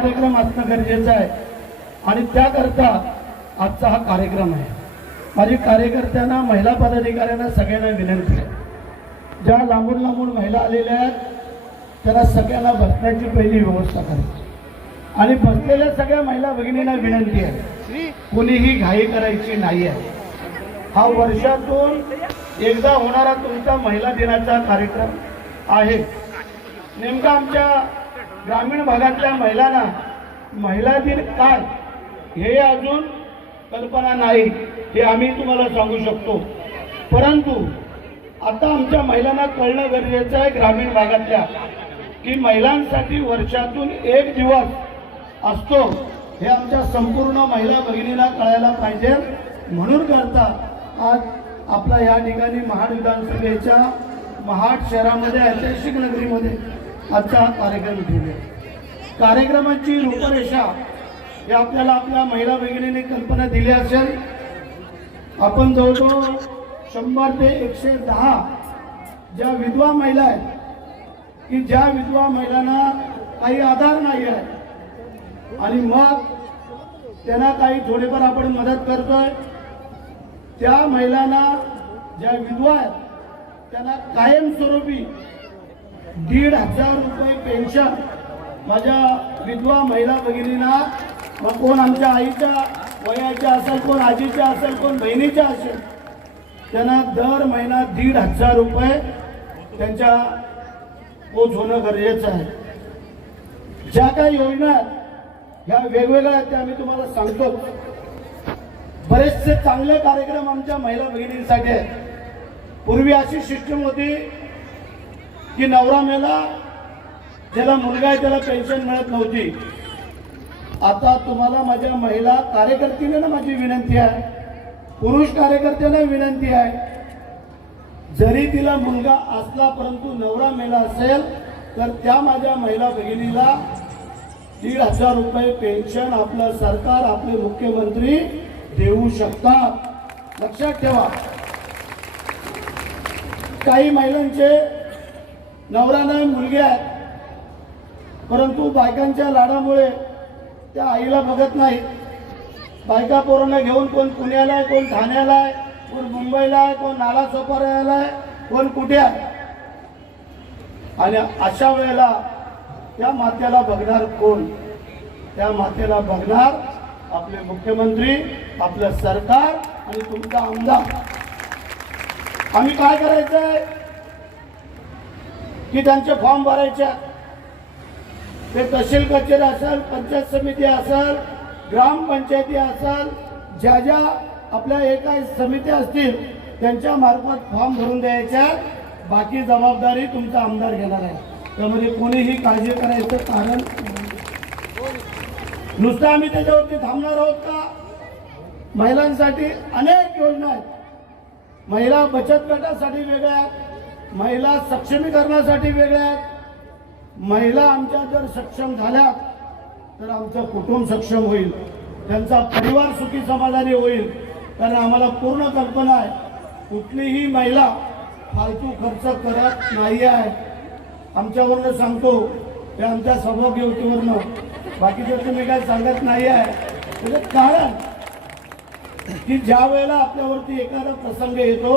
कार्यक्रम असणं गरजेचं आहे. आणि त्याकरता आजचा हा कार्यक्रम आहे. माझी कार्यकर्त्यांना महिला पदाधिकाऱ्यांना सगळ्यांना विनंती आहे. ज्या लांबून लांबून महिला आलेल्या आहेत त्यांना सगळ्यांना बसण्याची पहिली व्यवस्था करायची. आणि बसलेल्या सगळ्या महिला भगिनींना विनंती आहे. कोणीही घाई करायची नाही आहे. हा वर्षातून एकदा होणारा तुमचा महिला दिनाचा कार्यक्रम आहे. नेमका आमच्या ग्रामीण भागातल्या महिलांना महिला दिन काय हे अजून कल्पना नाही हे आम्ही तुम्हाला सांगू शकतो. परंतु आता आमच्या महिलांना कळणं गरजेचं आहे ग्रामीण भागातल्या की महिलांसाठी वर्षातून एक दिवस असतो हे आमच्या संपूर्ण महिला भगिनीला कळायला पाहिजे. म्हणून करता आज आपला या ठिकाणी महाड विधानसभेच्या महाड शहरामध्ये ऐतिहासिक नगरीमध्ये. आजचा कार्यक्रम ठेवले. कार्यक्रमाची रूपरेषा हे आपल्याला आपल्या महिला भगिनीने कल्पना दिली असेल. आपण जवळजवळ शंभर ते एकशे दहा ज्या विधवा महिला आहेत की ज्या विधवा महिलांना काही आधार नाही आहे आणि मग त्यांना काही थोडेफार आपण मदत करतोय. त्या महिलांना ज्या विधवा आहेत त्यांना कायमस्वरूपी दीड हजार रुपये पेन्शन माझ्या विधवा महिला भगिनींना मग कोण आमच्या आईच्या वयाच्या असेल कोण आजीच्या असेल कोण बहिणीच्या असेल त्यांना दर महिना दीड हजार रुपये त्यांच्या पोच होणं गरजेचं आहे. ज्या काही योजना आहेत ह्या वेगवेगळ्या आहेत त्या आम्ही तुम्हाला सांगतो. बरेचसे चांगले कार्यक्रम आमच्या महिला भगिनींसाठी आहेत. पूर्वी अशी सिस्टम होती की नवरा मेला ज्याला मुलगा आहे त्याला पेन्शन मिळत नव्हती. आता तुम्हाला माझ्या महिला कार्यकर्तीने माझी विनंती आहे. पुरुष कार्यकर्त्यांना विनंती आहे. जरी तिला मुलगा असला परंतु नवरा मेला असेल तर त्या माझ्या महिला भगिनीला दीड हजार रुपये पेन्शन आपलं सरकार आपले मुख्यमंत्री देऊ शकतात. लक्षात ठेवा. काही महिलांचे नवरा नाही मुलगी आहेत परंतु बायकांच्या लाडामुळे त्या आईला बघत नाहीत. बायका पोरांना घेऊन कोण पुण्याला आहे कोण ठाण्याला आहे कोण मुंबईला आहे कोण नाला सोपाऱ्याला आहे कोण कुठे आहे. आणि अशा वेळेला त्या मात्याला बघणार कोण? त्या मातेला बघणार आपले मुख्यमंत्री आपलं सरकार आणि तुमचा आमदार. आम्ही काय करायचंय? की त्यांचे फॉर्म भरायच्या ते तहसील कचेरी असेल पंचायत समिती असेल ग्रामपंचायती असेल ज्या ज्या आपल्या एका समित्या असतील त्यांच्या मार्फत फॉर्म भरून द्यायच्या बाकी जबाबदारी तुमचा आमदार घेणार आहे. त्यामध्ये कोणीही काळजी करायचं कारण नुसतं आम्ही त्याच्यावरती थांबणार आहोत का? महिलांसाठी अनेक योजना आहेत. महिला बचत गटासाठी वेगळ्या आहेत. महिला सक्षमीकरणासाठी वेगळ्या आहेत. महिला आमच्या जर सक्षम झाल्या तर आमचं कुटुंब सक्षम होईल. त्यांचा परिवार सुखी समाधानी होईल. कारण आम्हाला पूर्ण कल्पना आहे कुठलीही महिला फालतू खर्च करत नाही आहे. आमच्यावरनं सांगतो ते आमच्या सौभाग्यवतीवरनं बाकीचं तुम्ही काय सांगत नाही आहे. त्याचं कारण की ज्या वेळेला आपल्यावरती एखादा प्रसंग येतो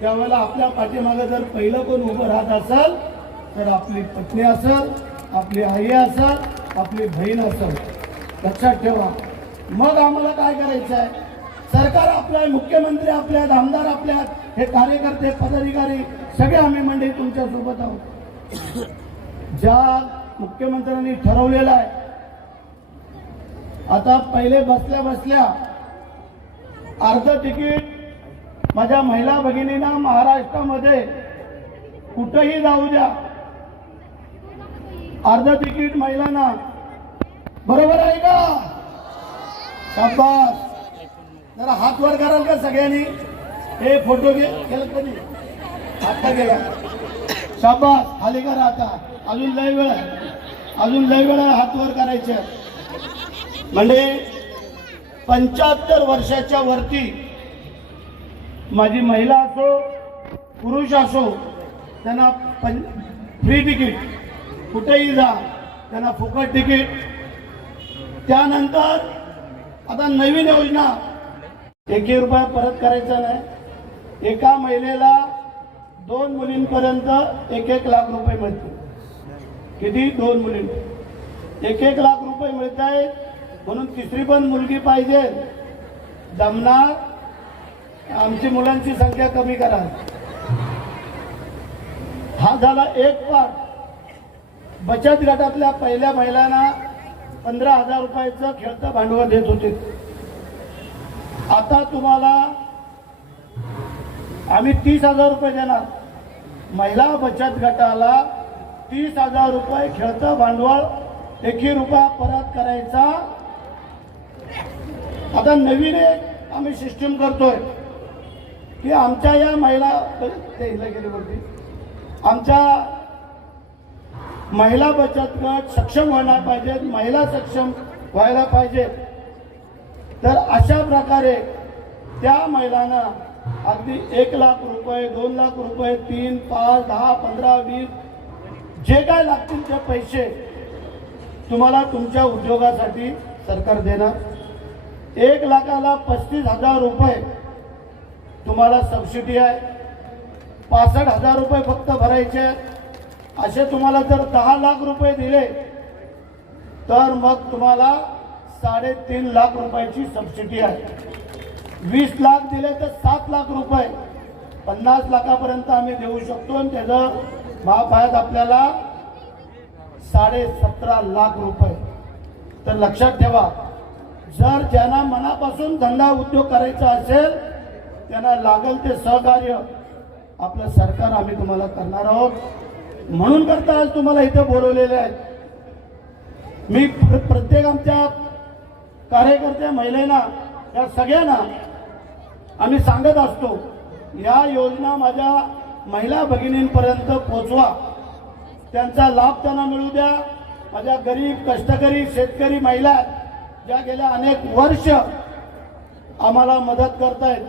त्यावेळेला आपल्या पाठीमागे जर पहिलं कोण उभं राहत असेल तर आपली पत्नी असेल आपली आई असेल आपली बहीण असेल. लक्षात ठेवा. मग आम्हाला काय करायचं आहे सरकार आपल्या आहे, मुख्यमंत्री आपल्या आहेत, आमदार आपल्या आहेत, हे कार्यकर्ते पदाधिकारी सगळे आम्ही मंडळी तुमच्यासोबत आहोत. ज्या मुख्यमंत्र्यांनी ठरवलेलं आहे आता पहिले बसल्या बसल्या अर्ध तिकीट माझ्या महिला भगिनींना महाराष्ट्रामध्ये कुठंही जाऊ द्या. अर्ध तिकीट महिलांना. बरोबर आहे का? शाबास. जरा हात वर कराल का सगळ्यांनी? हे फोटो घे. केलं कधी आता गेला. शाबास. खाली करा आता. अजून लय वेळ आहे. अजून लय वेळ आहे हात वर करायचे. म्हणजे पंच्याहत्तर वर्षाच्या वरती माझी महिला असो पुरुष असो त्यांना पं फ्री तिकीट कुठेही जा त्यांना फुकट तिकीट त्यानंतर आता नवीन योजना. एकही रुपया परत करायचा नाही. एका महिलेला दोन मुलींपर्यंत एक एक लाख रुपये मिळतील. किती? दोन मुलीं. एक एक लाख रुपये मिळत आहेत म्हणून तिसरी पण मुलगी पाहिजे. जमणार आमची मुलांची संख्या कमी करा. हा झाला एक पाठ बचत गटातल्या पहिल्या महिलांना पंधरा हजार रुपयाचं खेळतं भांडवल देत होते. आता तुम्हाला आम्ही तीस हजार रुपये देणार. महिला बचत गटाला तीस हजार रुपये खेळतं भांडवल एकही रुपया परत करायचा. आता नवीन एक आम्ही सिस्टीम करतोय. की आमच्या या महिला ते गेली वरती. आमच्या महिला बचत गट सक्षम व्हायला पाहिजेत महिला सक्षम व्हायला पाहिजेत तर अशा प्रकारे त्या महिलांना अगदी एक लाख रुपये दोन लाख रुपये तीन पाच दहा पंधरा वीस जे काय लागतील ते पैसे तुम्हाला तुमच्या उद्योगासाठी सरकार देणार. एक लाखाला पस्तीस हजार रुपये तुम्हाला सबसिडी आहे. पासष्ट हजार रुपये फक्त भरायचे आहेत. असे तुम्हाला जर दहा लाख रुपये दिले तर मग तुम्हाला साडेतीन लाख रुपयाची सबसिडी आहे. वीस लाख दिले तर सात लाख रुपये. पन्नास लाखापर्यंत आम्ही देऊ शकतो आणि त्याचं महापायात आपल्याला साडे सतरा लाख रुपये. तर लक्षात ठेवा जर ज्यांना मनापासून धंदा उद्योग करायचा असेल त्यांना लागेल ते सहकार्य आपलं सरकार आम्ही तुम्हाला करणार आहोत. म्हणून करता आज तुम्हाला इथे बोलवलेले आहेत. मी प्रत्येक आमच्या कार्यकर्त्या महिलेना या सगळ्यांना आम्ही सांगत असतो या योजना माझ्या महिला भगिनींपर्यंत पोचवा. त्यांचा लाभ त्यांना मिळू द्या. माझ्या गरीब कष्टकरी शेतकरी महिला ज्या गेल्या अनेक वर्ष आम्हाला मदत करतायत.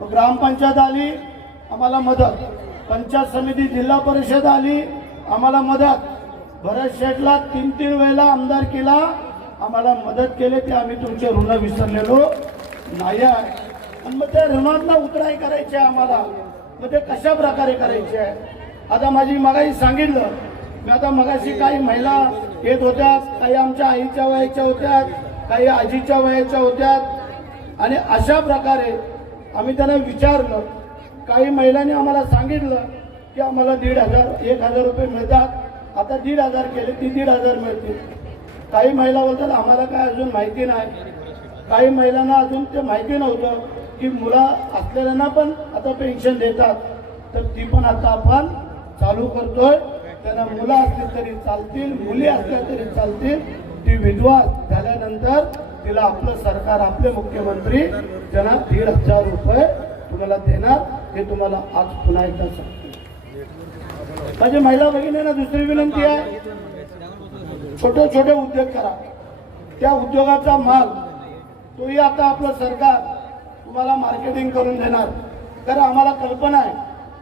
मग ग्रामपंचायत आली आम्हाला मदत. पंचायत समिती जिल्हा परिषद आली आम्हाला मदत. भरत शेठला तीन तीन वेळेला आमदार केला आम्हाला मदत केली ते आम्ही तुमचे ऋण विसरलेलो. नाही आहे. आणि मग त्या ऋणांना उतराई करायची आहे आम्हाला. मग ते कशा प्रकारे करायचे आहे? आता माझी मगाही सांगितलं. मी आता मगाशी काही महिला येत होत्या काही आमच्या आईच्या वयाच्या होत्या काही आजीच्या वयाच्या होत्या. आणि अशा प्रकारे आम्ही त्यांना विचारलं. काही महिलांनी आम्हाला सांगितलं की आम्हाला दीड हजार एक हजार रुपये मिळतात. आता दीड हजार केले ती दीड हजार मिळतील. काही महिला बोलतात आम्हाला काय अजून माहिती नाही. काही महिलांना अजून ते माहिती नव्हतं की मुलं असलेल्यांना पण आता पेन्शन देतात. तर ती पण आता आपण चालू करतोय. त्यांना मुलं असली तरी चालतील मुली असल्या तरी चालतील. ती विधवा झाल्यानंतर तिला आपलं सरकार आपले मुख्यमंत्री त्यांना दीड हजार रुपये तुम्हाला देणार हे तुम्हाला आज पुन्हा एकदा सांगतो. माझी महिला भगिनींना दुसरी विनंती आहे छोटे छोटे उद्योग करा. त्या उद्योगाचा माल तोही आता आपलं सरकार तुम्हाला मार्केटिंग करून देणार. कारण आम्हाला कल्पना आहे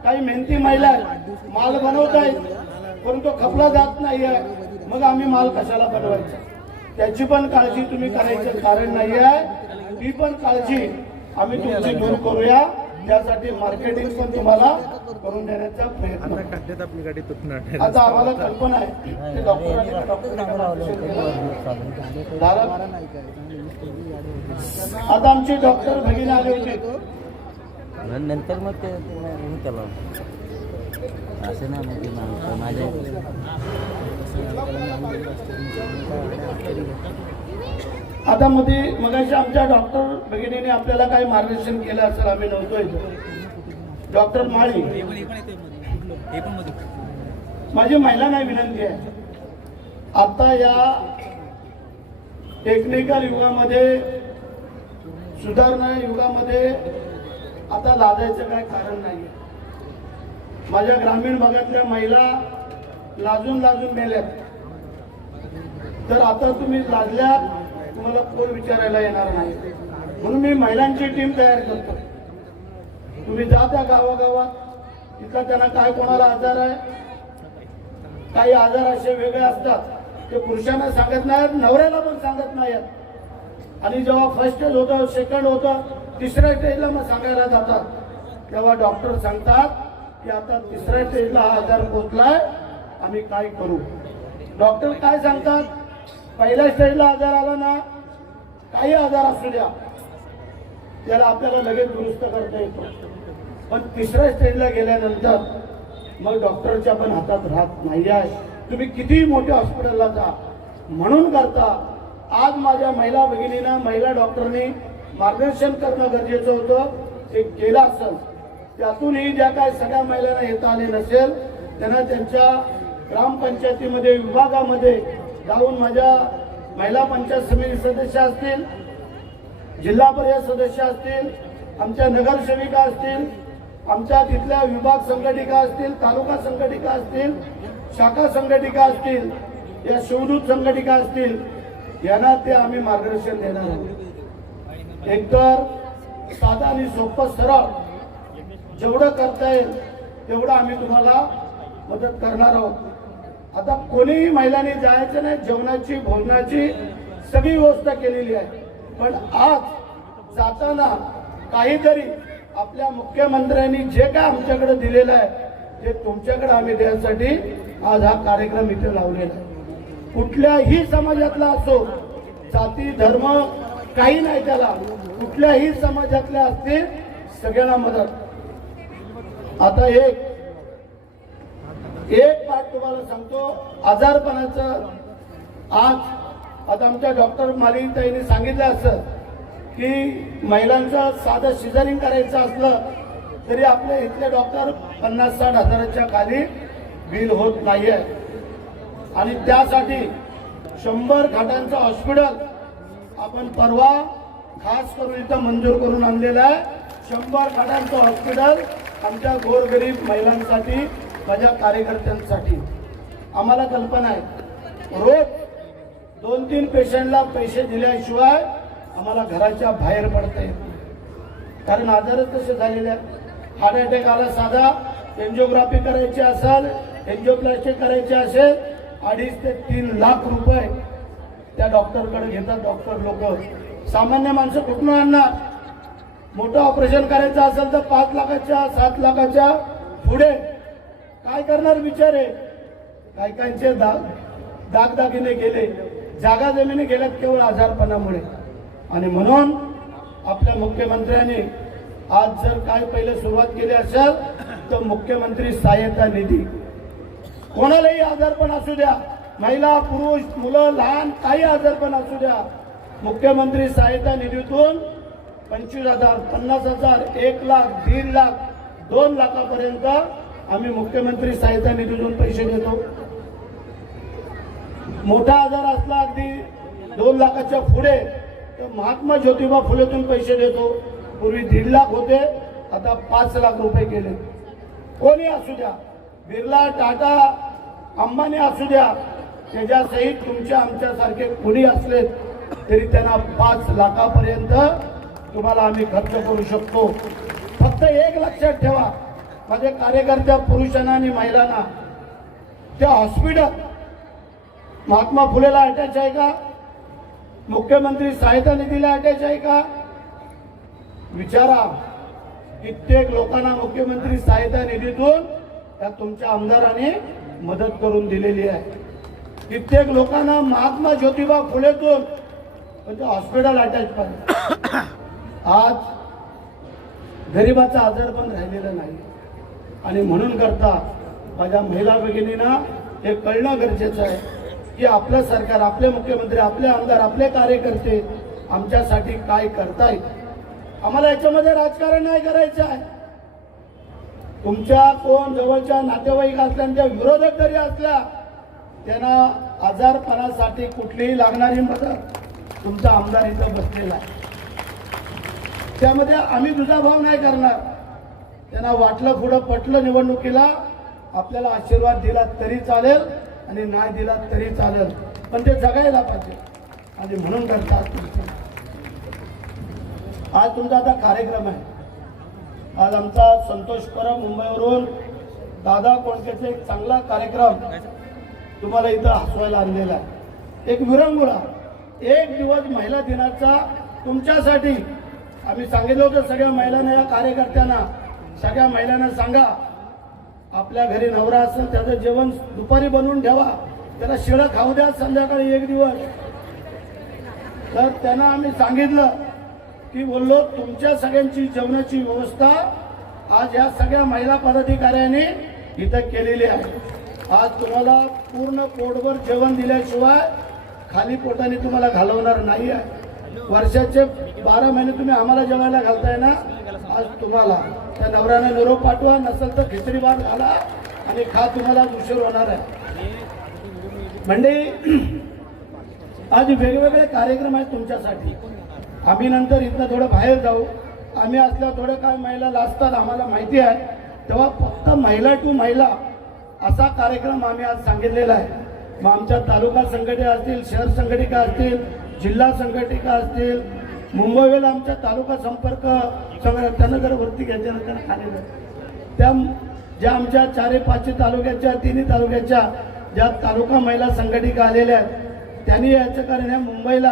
काही मेहनती महिला आहेत माल बनवत आहेत परंतु खपला जात नाही आहे मग आम्ही माल कशाला बनवायचा? त्याची पण काळजी तुम्ही करायचं कारण नाही आहे ती पण काळजी आम्ही तुमची दूर करूया त्यासाठी मार्केटिंग पण तुम्हाला करून देण्याचा प्रयत्न आता आम्हाला कल्पना आहे ते डॉक्टरांनी? आता आमची डॉक्टर भगिनी आले होते नंतर मग ते हे केलं असं ना मग ते मा- माझ्या आता मध्ये मगाशी आमच्या डॉक्टर भगिनीने आपल्याला काही मार्गदर्शन केलं असेल आम्ही नव्हतो डॉक्टर माळी. माझी महिलांना विनंती आहे. आता या टेक्निकल युगामध्ये सुधारणा युगामध्ये आता लादायचं काय कारण नाही माझ्या ग्रामीण भागातल्या महिला लाजून लाजून मेल्यात. तर आता तुम्ही लाजल्या तुम्हाला कोण विचारायला येणार नाही. म्हणून मी महिलांची टीम तयार करतो. तुम्ही जा त्या गावागावात. तिथला त्यांना काय कोणाला आजार आहे? काही आजार असे वेगळे असतात. ते पुरुषांना सांगत नाहीत नवऱ्याला पण सांगत नाहीत. आणि जेव्हा फर्स्ट स्टेज होतं सेकंड होतं तिसऱ्या स्टेजला मग सांगायला जातात. तेव्हा डॉक्टर सांगतात की आता तिसऱ्या स्टेजला हा आजार पोचलाय. आम्ही काय करू? डॉक्टर काय सांगतात? पहिल्या स्टेजला आजार आला ना काही आजार असू द्या. त्याला आपल्याला लगेच दुरुस्त करता येतो पण तिसऱ्या स्टेजला गेल्यानंतर मग डॉक्टरच्या पण हातात राहत नाही आहे. तुम्ही कितीही मोठ्या हॉस्पिटलला जा. म्हणून करता. आज माझ्या महिला भगिनीनं महिला डॉक्टरनी मार्गदर्शन करणं गरजेचं होतं. ते केलं असेल. त्यातूनही ज्या काय सगळ्या महिलांना येता आले नसेल त्यांना त्यांच्या ग्रामपंचायतीमध्ये विभागामध्ये जाऊन माझ्या महिला पंचायत समिती सदस्य असतील जिल्हा परिषद सदस्य असतील आमच्या नगरसेविका असतील आमच्या तिथल्या विभाग संघटिका असतील तालुका संघटिका असतील शाखा संघटिका असतील या शिवदूत संघटिका असतील यांना ते आम्ही मार्गदर्शन देणार आहोत. एकतर साधा आणि सोपं सरळ जेवढं करता येईल तेवढं आम्ही तुम्हाला मदत करणार आहोत. आता कोणीही महिलांनी जायचं नाही जेवणाची भोजनाची सगळी व्यवस्था केलेली आहे. पण आज जाताना काहीतरी आपल्या मुख्यमंत्र्यांनी जे काय आमच्याकडे दिलेलं आहे ते तुमच्याकडे आम्ही देण्यासाठी आज हा कार्यक्रम इथे लावलेला आहे. कुठल्याही समाजातला असो जाती धर्म काही नाही त्याला. कुठल्याही समाजातल्या असतील सगळ्यांना मदत. आता एक एक पाठ तुम्हाला सांगतो. आजारपणाचं आज आता आमच्या डॉक्टर मालिनीताईंनी सांगितलं असं की महिलांचं साधं सिझरिंग करायचं असलं तरी आपल्या इथले डॉक्टर पन्नास साठ हजाराच्या खाली बिल होत नाही आहे आणि त्यासाठी शंभर खाटांचं हॉस्पिटल आपण परवा खास करून इथं मंजूर करून आणलेलं आहे. शंभर खाटांचं हॉस्पिटल आमच्या गोरगरीब महिलांसाठी माझ्या कार्यकर्त्यांसाठी आम्हाला कल्पना आहे. रोज दोन तीन पेशंटला पैसे दिल्याशिवाय आम्हाला घराच्या बाहेर पडता येत नाही. कारण आजारच तसे झालेले आहेत. हार्ट अटॅक आला साधा एन्जिओग्राफी करायची असेल एन्जिओप्लास्टिक करायची असेल अडीच ते तीन लाख रुपये त्या डॉक्टरकडे घेतात. डॉक्टर लोक सामान्य माणसं कुठून आणणार? मोठं ऑपरेशन करायचं असेल तर पाच लाखाच्या सात लाखाच्या पुढे काय करणार विचार आहे काही काहींचे दाग दागदागिने गेले जागा जमिनी गेल्यात केवळ आजारपणामुळे. आणि म्हणून आपल्या मुख्यमंत्र्यांनी आज जर काय पहिले सुरुवात केली असेल तर मुख्यमंत्री सहाय्यता निधी. कोणालाही आजारपण असू द्या. महिला पुरुष मुलं लहान काही आजारपण असू द्या. मुख्यमंत्री सहायता निधीतून पंचवीस हजार पन्नास हजार एक लाख दीड लाख दोन लाखापर्यंत आम्ही मुख्यमंत्री सहायता निधीतून पैसे देतो मोठा आजार असला अगदी दोन लाखाच्या पुढे तर महात्मा ज्योतिबा फुलेतून पैसे देतो पूर्वी दीड लाख होते आता पाच लाख रुपये केले कोणी असू द्या बिर्ला टाटा अंबानी असू द्या त्याच्यासहित तुमच्या आमच्यासारखे कोणी असले तरी त्यांना पाच लाखापर्यंत तुम्हाला आम्ही खर्च करू शकतो. फक्त एक लक्षात ठेवा माझ्या कार्यकर्त्या पुरुषांना आणि महिलांना त्या हॉस्पिटल महात्मा फुलेला अटॅच आहे का? मुख्यमंत्री सहायता निधीला अटॅच आहे का? विचारा. कित्येक लोकांना मुख्यमंत्री सहायता निधीतून त्या तुमच्या आमदाराने मदत करून दिलेली आहे. कित्येक लोकांना महात्मा ज्योतिबा फुलेतून म्हणजे हॉस्पिटल अटॅच पण आज गरिबाचा आजार पण राहिलेला नाही आणि म्हणून करता माझ्या महिला भगिनींना हे कळणं गरजेचं आहे की आपलं सरकार आपले मुख्यमंत्री आपले आमदार आपले कार्यकर्ते आमच्यासाठी काय करतायत? आम्हाला याच्यामध्ये राजकारण नाही करायचं आहे. तुमच्या कोण जवळच्या नातेवाईक असल्याच्या विरोधक जरी असल्या त्यांना आजारपणासाठी कुठलीही लागणारी मदत तुमचा आमदार इथं बसलेला आहे. त्यामध्ये आम्ही दुजाभाव नाही करणार. त्यांना वाटलं पुढं पटलं निवडणुकीला आपल्याला आशीर्वाद दिला तरी चालेल आणि नाही दिला तरी चालेल. पण ते जगायला पाहिजे. आणि म्हणून करतात तुमचं. आज तुमचा आता कार्यक्रम आहे. आज आमचा संतोष परब मुंबईवरून दादा कोणकेचा एक चांगला कार्यक्रम तुम्हाला इथं हसवायला आणलेला आहे. एक विरंगुळा. एक दिवस महिला दिनाचा तुमच्यासाठी. आम्ही सांगितलं होतं सगळ्या महिलांना या कार्यकर्त्यांना सगळ्या महिलांना सांगा आपल्या घरी नवरा असेल त्याचं जेवण दुपारी बनवून ठेवा. त्याला शिळं खाऊ द्या संध्याकाळी एक दिवस. तर त्यांना आम्ही सांगितलं की बोललो तुमच्या सगळ्यांची जेवणाची व्यवस्था आज या सगळ्या महिला पदाधिकाऱ्यांनी इथं केलेली आहे. आज तुम्हाला पूर्ण पोटभर जेवण दिल्याशिवाय खाली पोटाने तुम्हाला घालवणार नाही आहे. वर्षाचे बारा महिने तुम्ही आम्हाला जेवायला घालताय ना? आज तुम्हाला. त्या नवऱ्याने निरोप पाठवा नसेल तर खिचडी भात घाला आणि खा तुम्हाला उशीर होणार आहे. म्हणजे आज वेगवेगळे कार्यक्रम आहेत तुमच्यासाठी. आम्ही नंतर इथनं थोडं बाहेर जाऊ. आम्ही असल्या थोडं काय महिला लाजतात आम्हाला माहिती आहे. तेव्हा फक्त महिला टू महिला असा कार्यक्रम आम्ही आज सांगितलेला आहे. मग आमच्या तालुका संघटना असतील शहर संघटिका असतील जिल्हा संघटिका असतील मुंबईला आमच्या तालुका संपर्क संघटना जर वरती घ्यायच्या नंतर आलेलं खाली त्या ज्या आमच्या चारे पाचशे तालुक्याच्या तिन्ही तालुक्याच्या ज्या तालुका महिला संघटिका आलेल्या आहेत त्यांनी याचं कारण ह्या मुंबईला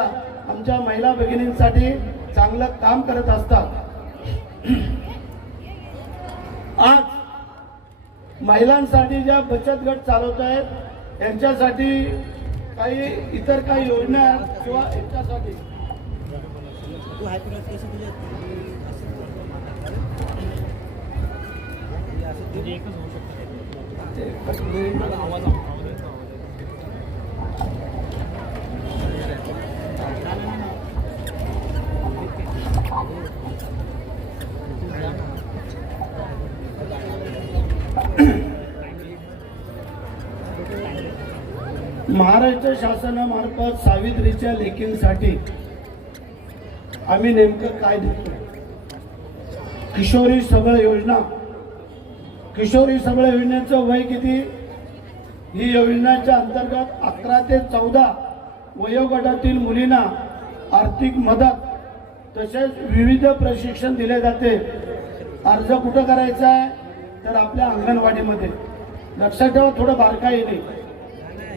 आमच्या महिला भगिनींसाठी चांगलं काम करत असतात. आज महिलांसाठी ज्या बचत गट चालवत आहेत यांच्यासाठी काही इतर काही योजना किंवा यांच्यासाठी तू हाय पिकत कसं तुझ्या आवाज महाराष्ट्र शासनामार्फत सावित्रीच्या लेखींसाठी आम्ही नेमकं काय देतो किशोरी सबळ योजना. किशोरी सबळ योजनेचं वय किती? ही योजनेच्या अंतर्गत अकरा ते चौदा वयोगटातील मुलींना आर्थिक मदत तसेच विविध प्रशिक्षण दिले जाते. अर्ज कुठं करायचा आहे? तर आपल्या अंगणवाडीमध्ये. लक्षात ठेवा थोडं बारकाईने.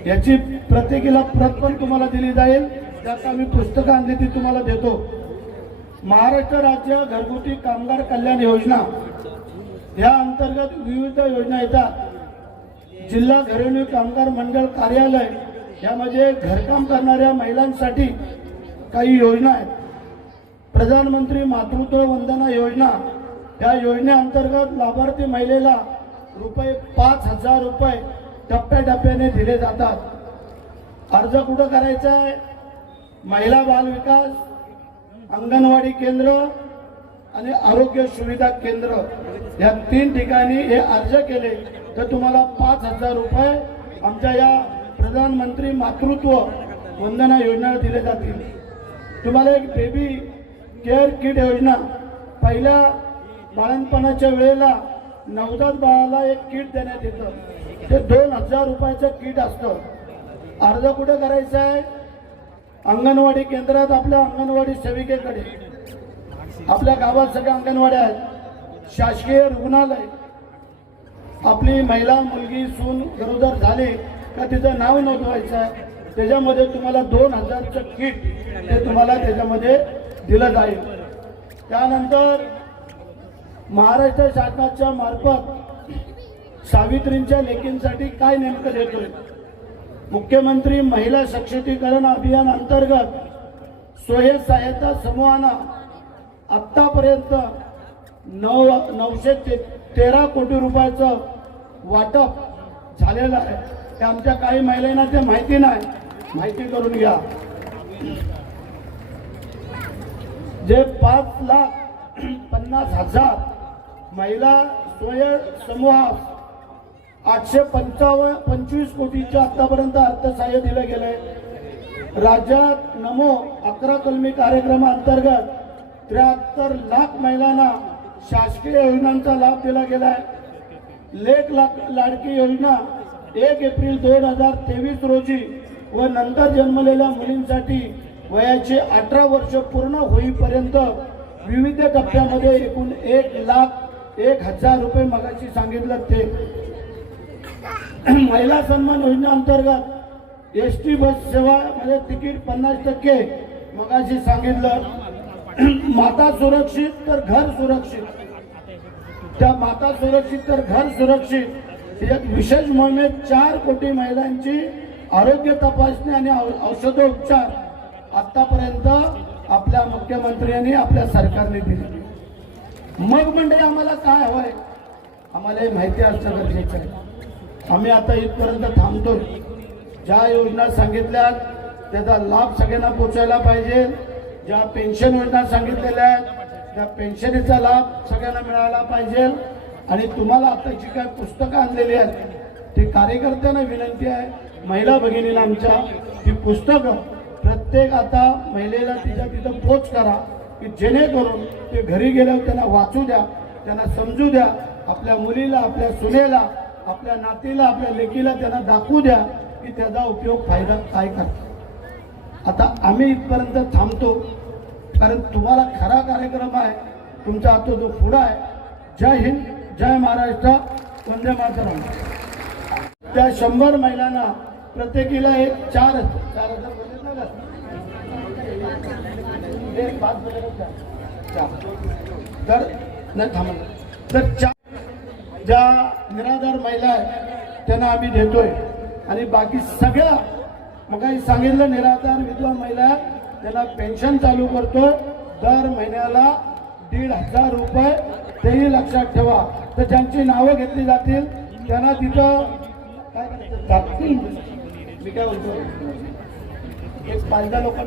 याची प्रत्येकीला प्रत पण तुम्हाला दिली जाईल. त्यात आम्ही पुस्तकं आणली ती तुम्हाला देतो. महाराष्ट्र राज्य घरगुती कामगार कल्याण योजना. या अंतर्गत विविध योजना येतात. जिल्हा घरेलू कामगार मंडळ कार्यालय यामध्ये घरकाम करणाऱ्या महिलांसाठी काही योजना आहेत. प्रधानमंत्री मातृत्व वंदना योजना. या योजनेअंतर्गत लाभार्थी महिलेला रुपये पाच हजार रुपये टप्प्याटप्प्याने दिले जातात. अर्ज कुठं करायचा आहे? महिला बाल विकास अंगणवाडी केंद्र आणि आरोग्य सुविधा केंद्र या तीन ठिकाणी हे अर्ज केले तर तुम्हाला पाच हजार रुपये आमच्या या प्रधानमंत्री मातृत्व वंदना योजना दिले जातील. तुम्हाला एक बेबी केअर किट योजना. पहिल्या बाळणपणाच्या वेळेला नवजात बाळाला एक किट देण्यात येतं. ते दोन हजार रुपयाचं किट असतं. अर्ज कुठं करायचा आहे? अंगणवाडी केंद्रात आपल्या अंगणवाडी सेविकेकडे आपल्या गावात सगळ्या अंगणवाड्या आहेत शासकीय रुग्णालय आपली महिला मुलगी सून गरोदर झाली का तिचं नाव नोंदवायचं आहे त्याच्यामध्ये तुम्हाला दोन हजारचं किट ते तुम्हाला त्याच्यामध्ये दिलं जाईल. त्यानंतर महाराष्ट्र शासनाच्या मार्फत सावित्रींच्या लेकींसाठी काय नेमकं देतोय? मुख्यमंत्री महिला सक्षमीकरण अभियान अंतर्गत स्वयं सहायता समूहानं आत्तापर्यंत नऊ नऊशे ते तेरा कोटी रुपयाचं वाटप झालेलं आहे. ते आमच्या काही महिलांना ते माहिती नाही. माहिती करून घ्या. जे पाच लाख पन्नास हजार महिला स्वयं समूहास आठशे पंचावन्न पंचवीस कोटीच्या आतापर्यंत अर्थसहाय्य दिलं गेलंय राज्यात नमो अकरा कलमी कार्यक्रमाअंतर्गत त्र्याहत्तर लाख महिलांना शासकीय योजनांचा लाभ दिला गेलाय. लेख लाख लाडकी योजना एक एप्रिल दोन हजार तेवीस रोजी व नंतर जन्मलेल्या मुलींसाठी वयाचे अठरा वर्ष पूर्ण होईपर्यंत विविध टप्प्यामध्ये एकूण एक लाख एक हजार रुपये मगाशी सांगितलं ते. महिला सन्मान योजनेअंतर्गत एस टी बस सेवामध्ये तिकीट पन्नास टक्के मगाशी सांगितलं. माता सुरक्षित तर घर सुरक्षित. त्या माता सुरक्षित तर घर सुरक्षित. एक विशेष मोहिमेत चार कोटी महिलांची आरोग्य तपासणी आणि औ- औषधोपचार आतापर्यंत आपल्या मुख्यमंत्र्यांनी आपल्या सरकारने दिली. मग म्हणजे आम्हाला काय हवंय? आम्हाला हे माहिती असणं गरजेचं आहे. आम्ही आता इथपर्यंत थांबतो. ज्या योजना सांगितल्या त्याचा लाभ सगळ्यांना पोचायला पाहिजे. ज्या पेन्शन योजना सांगितलेल्या आहेत त्या पेन्शनीचा लाभ सगळ्यांना मिळायला पाहिजे. आणि तुम्हाला आता जी काय पुस्तकं आणलेली आहेत ती कार्यकर्त्यांना विनंती आहे महिला भगिनीला आमच्या ती पुस्तकं प्रत्येक आता महिलेला तिच्या तिथं पोच करा की जेणेकरून ते घरी गेल्यावर त्यांना वाचू द्या त्यांना समजू द्या. आपल्या मुलीला आपल्या सुनेला आपल्या नातीला आपल्या लेकीला त्यांना दाखवू द्या की त्याचा उपयोग फायदा काय करतो. आता आम्ही इथपर्यंत थांबतो कारण तुम्हाला खरा कार्यक्रम आहे तुमचा आता जो पुढा आहे जय हिंद जय महाराष्ट्र वंदे मातरम. त्या शंभर महिलांना प्रत्येकीला एक चार चार हजार पाच चार. तर नाही थांबा तर चार ज्या निराधार महिला आहेत त्यांना आम्ही देतोय. आणि बाकी सगळ्या मग सांगितलं निराधार विधवा महिला त्यांना पेन्शन चालू करतो दर महिन्याला दीड हजार रुपये तेही लक्षात ठेवा. तर ज्यांची नावं घेतली जातील त्यांना तिथं काय मी काय बोलतो? एक पाच दहा लोकांना